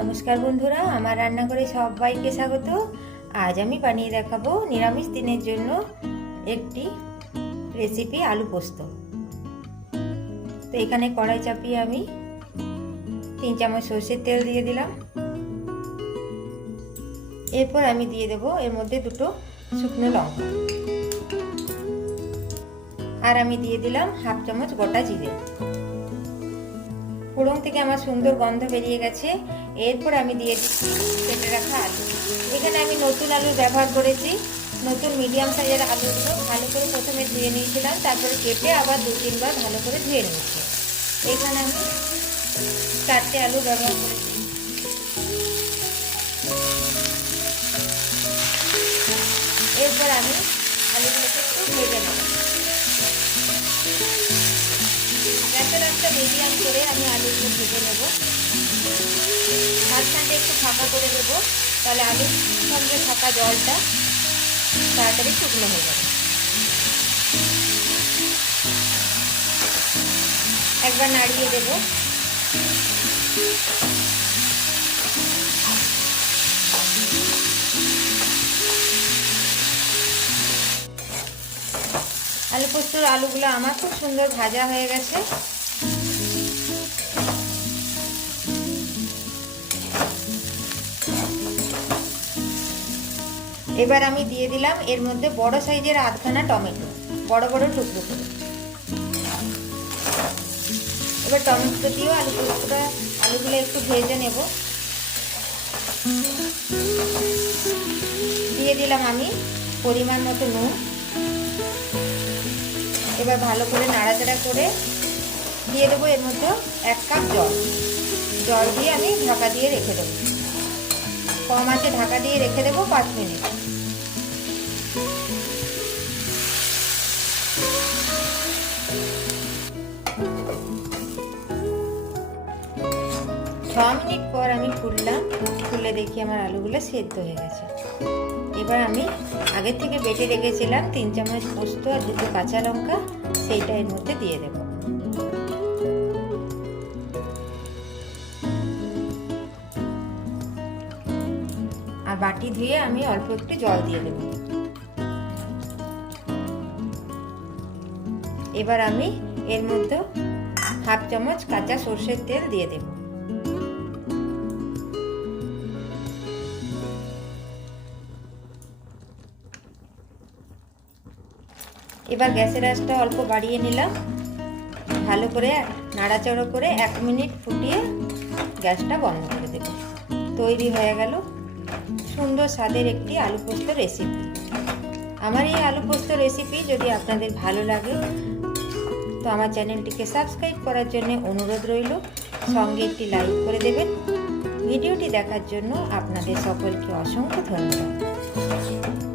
নমস্কার বন্ধুরা, আমার রান্নাঘরে সবাইকে স্বাগত। আজ আমি বানিয়ে দেখাবো নিরামিষ দিনের জন্য একটি রেসিপি আলু পোস্ত। তো এখানে কড়াই চাপিয়ে আমি তিন চামচ সর্ষের তেল দিয়ে দিলাম। এরপর আমি দিয়ে দেব এর মধ্যে দুটো শুকনো লঙ্কা। আর আমি দিয়ে দিলাম হাফ চামচ গোটা জিরে। ফোড়ন থেকে আমার সুন্দর গন্ধ বেরিয়ে গেছে। এরপর আমি দিয়ে দিচ্ছি কেটে রাখা আলু। এখানে আমি নতুন আলু ব্যবহার করেছি। নতুন মিডিয়াম সাইজের আলুগুলো ভালো করে প্রথমে ধুয়ে নিয়েছিলাম, তারপরে কেটে আবার দু তিনবার ভালো করে ধুয়ে নিয়েছি। এখানে আমি চারটে আলু ব্যবহার করেছি। মিডিয়াম করে আমি আলুগুলো ভেজে নেব। মাঝখানটা একটু ফাঁকা করে দেবো তাহলে আলুর সঙ্গে থাকা জলটা তাড়াতাড়ি শুকনো হয়ে যাবে। একবার নাড়িয়ে দেবো। আলু পোস্তর আলুগুলো আমার খুব সুন্দর ভাজা হয়ে গেছে। এবার আমি দিয়ে দিলাম এর মধ্যে বড় সাইজের আধখানা টমেটো, বড় বড় টুকরো করে। এবার টমেটো দিয়েও আলু পোস্তটা, আলুগুলো একটু ভেজে নেব। দিয়ে দিলাম আমি পরিমাণ মতো নুন। এবার ভালো করে নাড়াচাড়া করে দিয়ে দেবো এর মধ্যে এক কাপ জল। জল দিয়ে আমি ঢাকা দিয়ে রেখে দেবো। কম আছে ঢাকা দিয়ে রেখে দেবো পাঁচ মিনিট। ছ মিনিট পর আমি খুললাম, খুলে দেখি আমার আলুগুলো সেদ্ধ হয়ে গেছে। এবার আমি আগের থেকে বেটে রেখেছিলাম তিন চামচ পোস্ত আর দুটো কাঁচা লঙ্কা, সেইটা এর মধ্যে দিয়ে দেব। বাটি ধুয়ে আমি অল্প একটু জল দিয়ে দেব। এবার আমি এর মধ্যে হাফ চামচ কাঁচা সর্ষের তেল দিয়ে দেবো। এবার গ্যাসের আঁচটা অল্প বাড়িয়ে নিলাম। ভালো করে নাড়াচাড়ো করে এক মিনিট ফুটিয়ে গ্যাসটা বন্ধ করে দেব। তৈরি হয়ে গেল সুন্দর স্বাদের একটি আলু পোস্ত রেসিপি আমার এই আলু পোস্ত রেসিপি যদি আপনাদের ভালো লাগে, তো আমার চ্যানেলটিকে সাবস্ক্রাইব করার জন্য অনুরোধ রইল। সঙ্গে একটি লাইক করে দেবেন। ভিডিওটি দেখার জন্য আপনাদের সকলকে অসংখ্য ধন্যবাদ।